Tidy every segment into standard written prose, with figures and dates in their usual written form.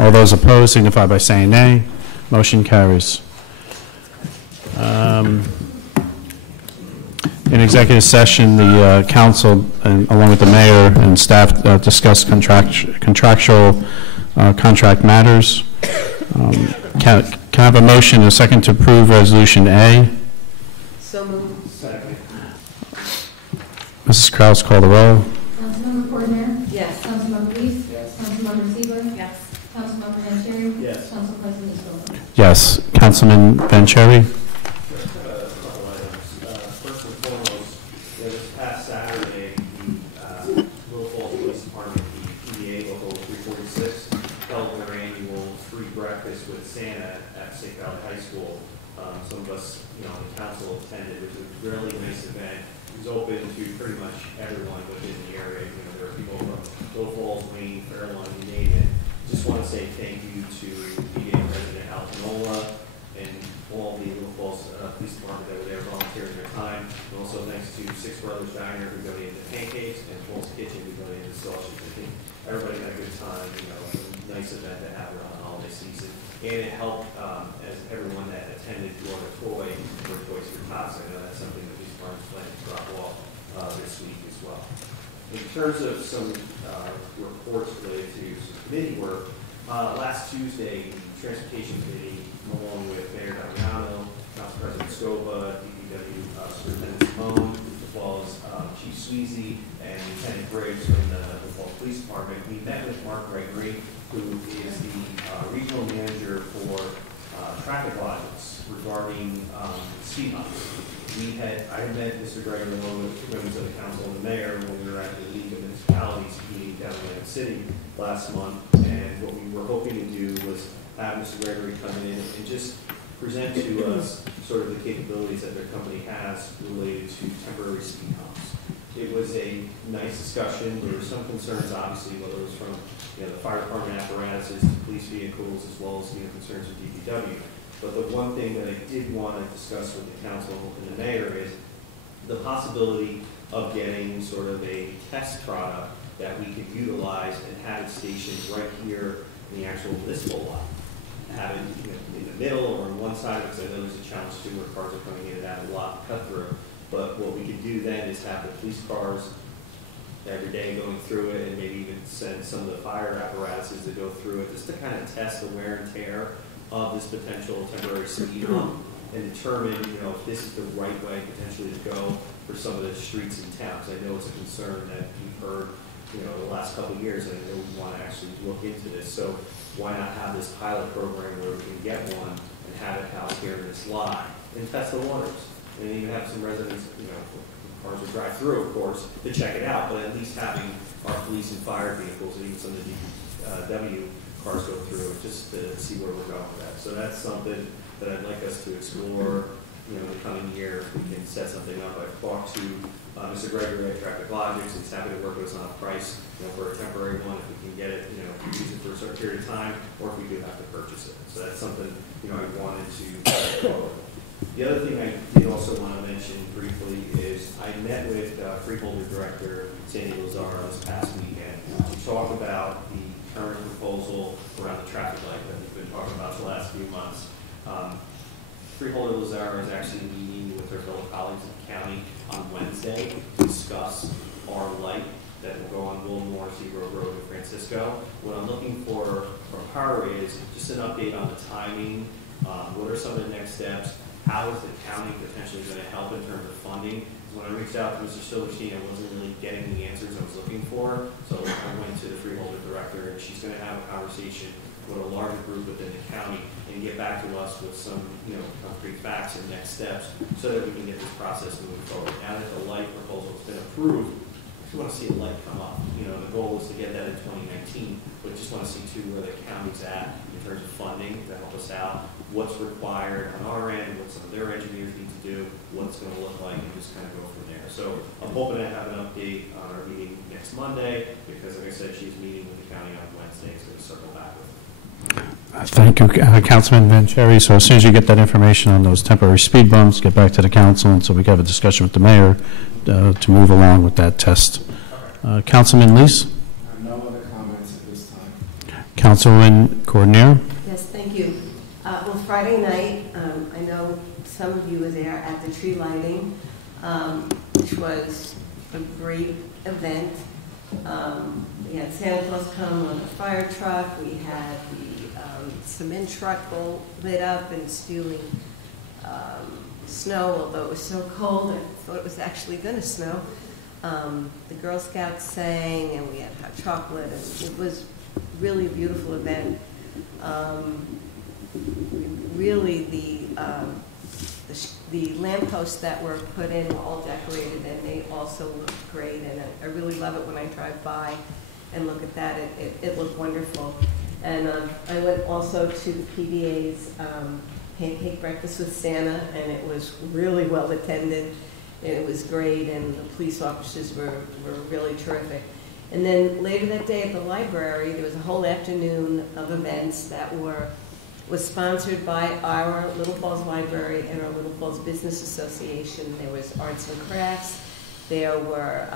All those opposed signify by saying nay. Motion carries. In executive session, the council, along with the mayor and staff, discussed contractual contract matters. Can I have a motion and a second to approve Resolution A? So moved. Second. Mrs. Kraus, call the roll. Councilmember Cordner? Yes. Councilmember Reese? Yes. Councilmember Ziegler? Yes. Councilmember Vanchery? Yes. Council President Scobah? Yes. Councilman Vanchery? Just a couple items. First and foremost, this past Saturday, the Little Falls Police Department, the PDA Local 346, held their annual free breakfast with Santa at St. Valley High School. Some of us, the council attended. It was a really nice event. It was open to pretty much everyone within the area. There were people from Little Falls, Wayne, Fairlawn, you name it. Just want to say thank you to PDA President Alcanola and all the Little Falls Police Department that were there volunteering their time. And also thanks to Six Brothers Diner who donated the pancakes and Falls Kitchen who donated the sausage. I think everybody had a good time. It was a nice event to have around the holiday season. And it helped as everyone that attended brought a toy for Toys for Tots. I know that's something that these farms plan to drop off this week as well. In terms of some reports related to some committee work, last Tuesday, the Transportation Committee, along with Mayor Damiano, Council President Scobah, DPW Superintendent Simone, as well as Chief Sweezy and Lieutenant Briggs from the Falls Police Department, we met with Mark Gregory, who is the regional manager for traffic violence regarding speed bumps. I had met Mr. Gregory along with members of the council and the mayor when we were at the League of Municipalities meeting down in Atlantic City last month, and what we were hoping to do was have Mr. Gregory come in and just present to us sort of the capabilities that their company has related to temporary speed bumps. It was a nice discussion. There were some concerns, obviously, whether it was from the fire department apparatuses to police vehicles, as well as concerns with DPW. But the one thing that I did want to discuss with the council and the mayor is the possibility of getting sort of a test product that we could utilize and have it stationed right here in the actual municipal lot. Have it in the middle or on one side, because I know there's a challenge too where cars are coming in and out of the lot cut through. But what we could do then is have the police cars every day going through it, and maybe even send some of the fire apparatuses to go through it just to kind of test the wear and tear of this potential temporary speed bump and determine, if this is the right way potentially to go for some of the streets in town. Because I know it's a concern that we've heard, the last couple of years, and I know we want to actually look into this. So why not have this pilot program where we can get one and have it out here in this lot and test the waters? And even have some residents, cars will drive through, of course, to check it out, but at least having our police and fire vehicles and even some of the DPW cars go through just to see where we're going with that. So that's something that I'd like us to explore, in the coming year. If we can set something up. I've talked to Mr. Gregory at Traffic Logics. He's happy to work with us on a price, for a temporary one, if we can get it, use it for a certain period of time, or if we do have to purchase it. So that's something, I wanted to forward. The other thing I did also want to mention briefly is I met with Freeholder Director Sandy Lazar this past weekend to talk about the current proposal around the traffic light that we've been talking about the last few months. Freeholder Lazar is actually meeting with her fellow colleagues in the county on Wednesday to discuss our light that will go on Wilmore, Seagrove Road, and Francisco. What I'm looking for from her is just an update on the timing. What are some of the next steps? How is the county potentially going to help in terms of funding? When I reached out to Mr. Silverstein, I wasn't really getting the answers I was looking for. So I went to the Freeholder Director, and she's going to have a conversation with a larger group within the county and get back to us with some, concrete facts and next steps so that we can get this process moving forward. Now that the light proposal has been approved, I just want to see a light come up. The goal was to get that in 2019, but just want to see too where the county's at in terms of funding to help us out, what's required on our end, what some of their engineers need to do, what it's going to look like, and just kind of go from there. So I'm hoping to have an update on our meeting next Monday because, like I said, she's meeting with the county on Wednesday, so we'll circle back with her. Thank you, Councilman Vanchery. So as soon as you get that information on those temporary speed bumps, get back to the council, and so we can have a discussion with the mayor to move along with that test. Councilman Lees? No other comments at this time. Councilwoman Coordinator? Yes, thank you. Well, Friday night, I know some of you were there at the tree lighting, which was a great event. We had Santa Claus come on a fire truck. We had the cement truck all lit up and spewing snow, although it was so cold, I thought it was actually going to snow. The Girl Scouts sang, and we had hot chocolate, and it was really a beautiful event. Really, the lampposts that were put in were all decorated, and they also looked great. And I really love it when I drive by and look at that. It looked wonderful. And I went also to the PBA's pancake breakfast with Santa, and it was really well attended. And it was great, and the police officers were really terrific. And then later that day at the library, there was a whole afternoon of events that was sponsored by our Little Falls Library and our Little Falls Business Association. There was arts and crafts, there were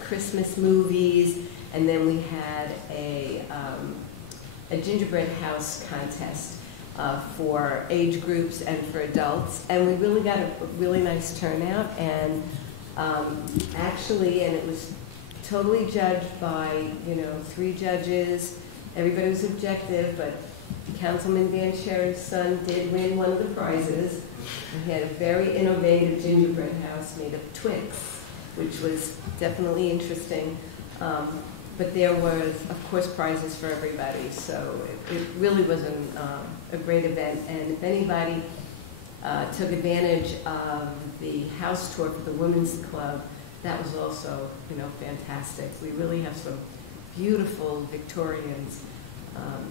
Christmas movies, and then we had a gingerbread house contest for age groups and for adults. And we really got a really nice turnout, and actually, and it was totally judged by, 3 judges. Everybody was objective, but Councilman Van Sharon's son did win one of the prizes. He had a very innovative gingerbread house made of Twix, which was definitely interesting. But there was, of course, prizes for everybody. So it really was a great event. And if anybody took advantage of the house tour for the Women's Club, that was also, fantastic. We really have some beautiful Victorians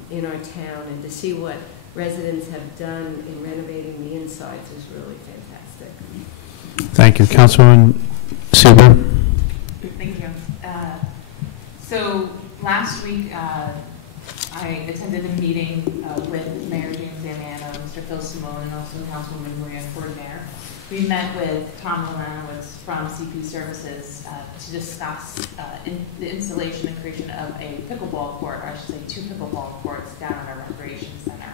in our town, and to see what residents have done in renovating the insides is really fantastic. Thank you. Councilwoman Seaver? Thank you. So last week, I attended a meeting with Mayor James Damiano, Mr. Phil Simone, and also Councilwoman Maria Coordinator. We met with Tom Milanowitz from CP Services to discuss the installation and creation of a pickleball court, or I should say 2 pickleball courts down at our recreation center.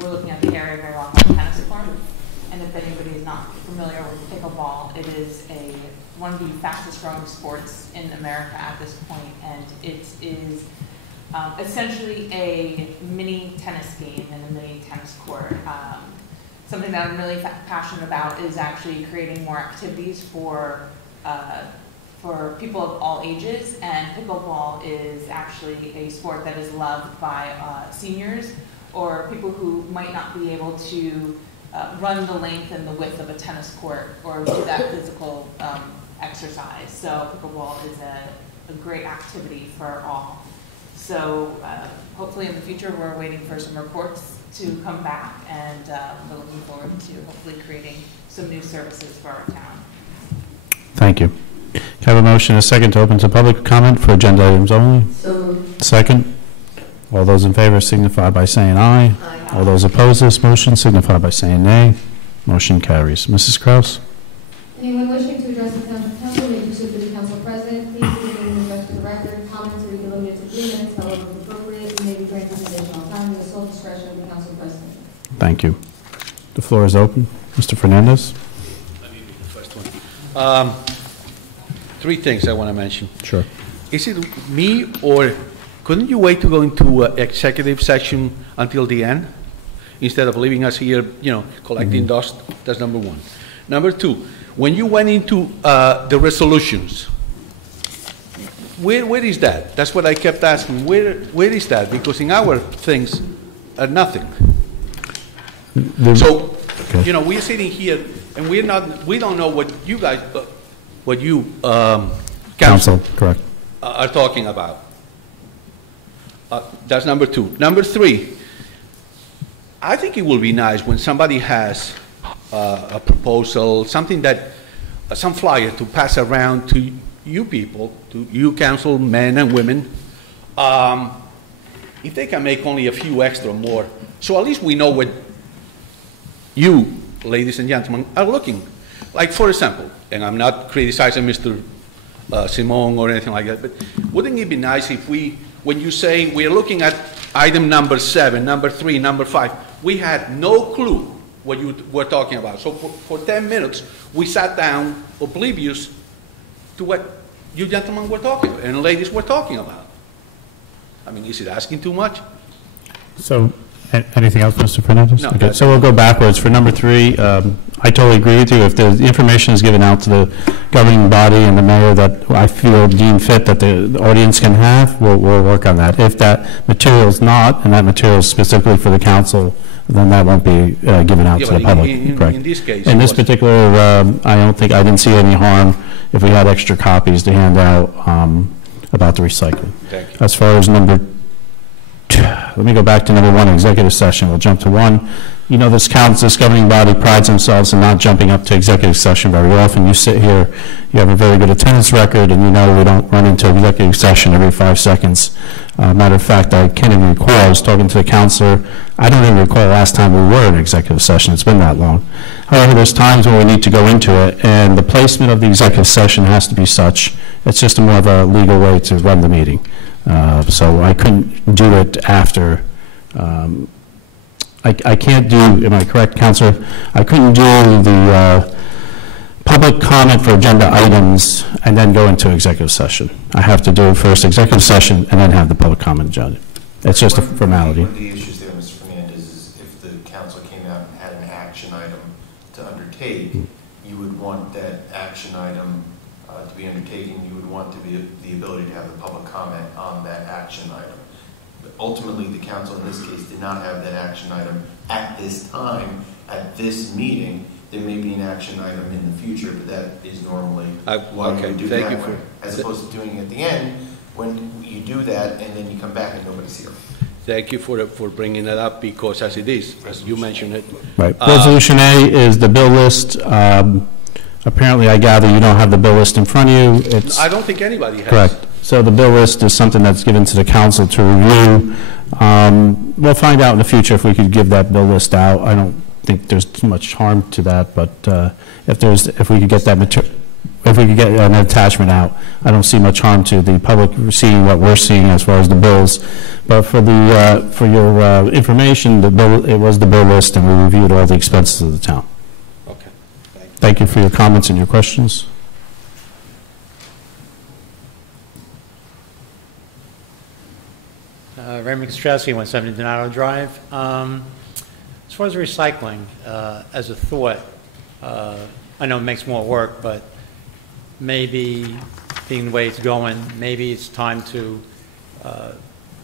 We're looking at the area very often of tennis court, and if anybody is not familiar with pickleball, it is one of the fastest growing sports in America at this point, and it is essentially a mini tennis game and a mini tennis court. Something that I'm really passionate about is actually creating more activities for people of all ages, and pickleball is actually a sport that is loved by seniors or people who might not be able to run the length and the width of a tennis court or do that physical exercise. So pickleball is a great activity for all. So hopefully in the future we're waiting for some reports to come back, and we're looking forward to hopefully creating some new services for our town. Thank you. Can I have a motion and a second to open to public comment for agenda items only? So moved. Second. All those in favor signify by saying aye. Aye. All those opposed to this motion signify by saying nay. Motion carries. Mrs. Kraus? Anyone wishing to address the Township Council may do so through the Council President. Please leave your name and address for the record. Comments will be limited to 3 minutes. However, if appropriate, you may be granted additional time in the sole discretion of the Council President. Thank you. The floor is open. Mr. Fernandez? Let me read the first one. 3 things I want to mention. Sure. Is it me, or couldn't you wait to go into executive session until the end instead of leaving us here, collecting dust? That's number 1. Number 2, when you went into the resolutions, where is that? That's what I kept asking. Where is that? Because in our things, nothing. So, okay. We're sitting here and we don't know what you guys, council Correct. are talking about. That's number 2. Number 3, I think it will be nice when somebody has a proposal, something that, some flyer to pass around to you people, to you council men and women, if they can make only a few extra more, so at least we know what you, ladies and gentlemen, are looking. Like, for example, and I'm not criticizing Mr. Simone or anything like that, but wouldn't it be nice if we when you say we're looking at item number 7, number 3, number 5, we had no clue what you were talking about. So for 10 minutes, we sat down oblivious to what you gentlemen were talking about and ladies were talking about. I mean, is it asking too much? So, anything else, Mr. Fernandez? No. Okay, so we'll go backwards. For number 3, I totally agree with you. If the information is given out to the governing body and the mayor that I feel deemed fit that the audience can have, we'll work on that. If that material is not, and that material is specifically for the council, then that won't be given out Yeah, to the but public. Correct. in this case. In it this was- particular, I didn't see any harm if we had extra copies to hand out about the recycling. Thank you. As far as let me go back to number 1, executive session. We'll jump to 1. You know, this governing body prides themselves in not jumping up to executive session very often. You sit here, you have a very good attendance record, and you know we don't run into executive session every 5 seconds. Matter of fact, I can't even recall, I was talking to the counselor, I don't even recall the last time we were in executive session. It's been that long. However, there's times when we need to go into it, and the placement of the executive session has to be such. It's just more of a legal way to run the meeting. So I couldn't do it after. I can't do, am I correct, Counselor? I couldn't do the public comment for agenda items and then go into executive session. I have to do first executive session and then have the public comment agenda. It's just a formality. One of the issues there, Mr. Fernandez, is if the council came out and had an action item to undertake, you would want that action item to be undertaken, you would want to be the ability to have the public comment on that action item. But ultimately, the council in this case did not have that action item at this time, at this meeting. There may be an action item in the future, but that is normally why okay, we do thank that you way. for- As opposed to doing it at the end, when you do that and then you come back and nobody's here. Thank you for bringing that up, because as it is, as you mentioned it. Right. Resolution A is the bill list. Apparently, I gather you don't have the bill list in front of you. It's I don't think anybody has. correct. So the bill list is something that's given to the council to review. We'll find out in the future if we could give that bill list out. I don't think there's too much harm to that, but if we could get that material, if we could get an attachment out, I don't see much harm to the public seeing what we're seeing as far as the bills. But for the for your information, the bill, it was the bill list, and we reviewed all the expenses of the town. Okay. Thank you for your comments and your questions. Raymond Kostrowski, 170 Donato Drive. As far as recycling, as a thought, I know it makes more work, but maybe being the way it's going, maybe it's time to,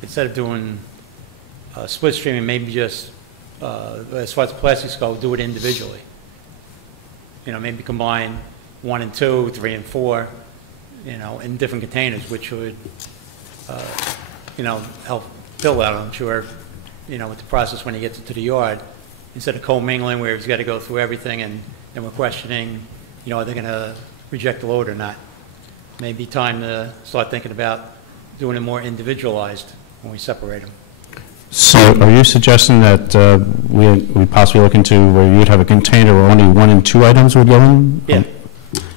instead of doing split streaming, maybe just, as far as plastics go, do it individually. You know, maybe combine 1 and 2, 3 and 4, you know, in different containers, which would, you know, help fill out, I'm sure, you know, with the process when he gets it to the yard, instead of co-mingling where he's got to go through everything and we're questioning, you know, are they going to reject the load or not? Maybe time to start thinking about doing it more individualized when we separate them. So are you suggesting that we possibly look into where you'd have a container where only 1 and 2 items would go in? Yeah.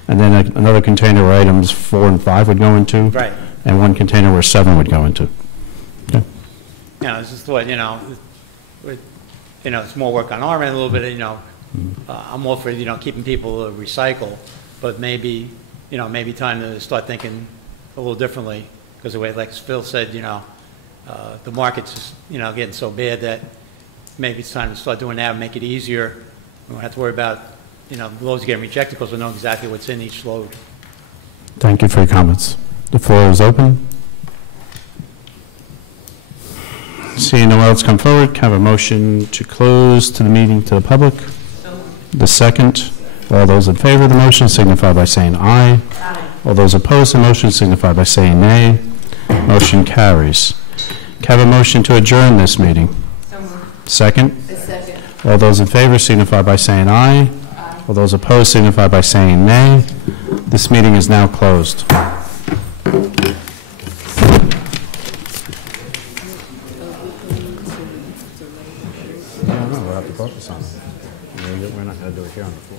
And then another container where items 4 and 5 would go into? Right. And 1 container where 7 would go into? Okay. You know, it's just what, you know, it's more work on our end a little bit, you know. I'm all for, you know, keeping people to recycle, but maybe, you know, maybe time to start thinking a little differently, because the way, like Phil said, you know, the market's just, you know, getting so bad that maybe it's time to start doing that and make it easier. We don't have to worry about, you know, loads getting rejected because we know exactly what's in each load. Thank you for your comments. The floor is open. Seeing no one else come forward, can I have a motion to close to the meeting to the public? The second. All those in favor of the motion signify by saying aye. Aye. All those opposed to the motion signify by saying nay. Motion carries. Can I have a motion to adjourn this meeting? So moved. Second. Second. All those in favor signify by saying aye. Aye. All those opposed signify by saying nay. This meeting is now closed. We're not going to do it here on the floor.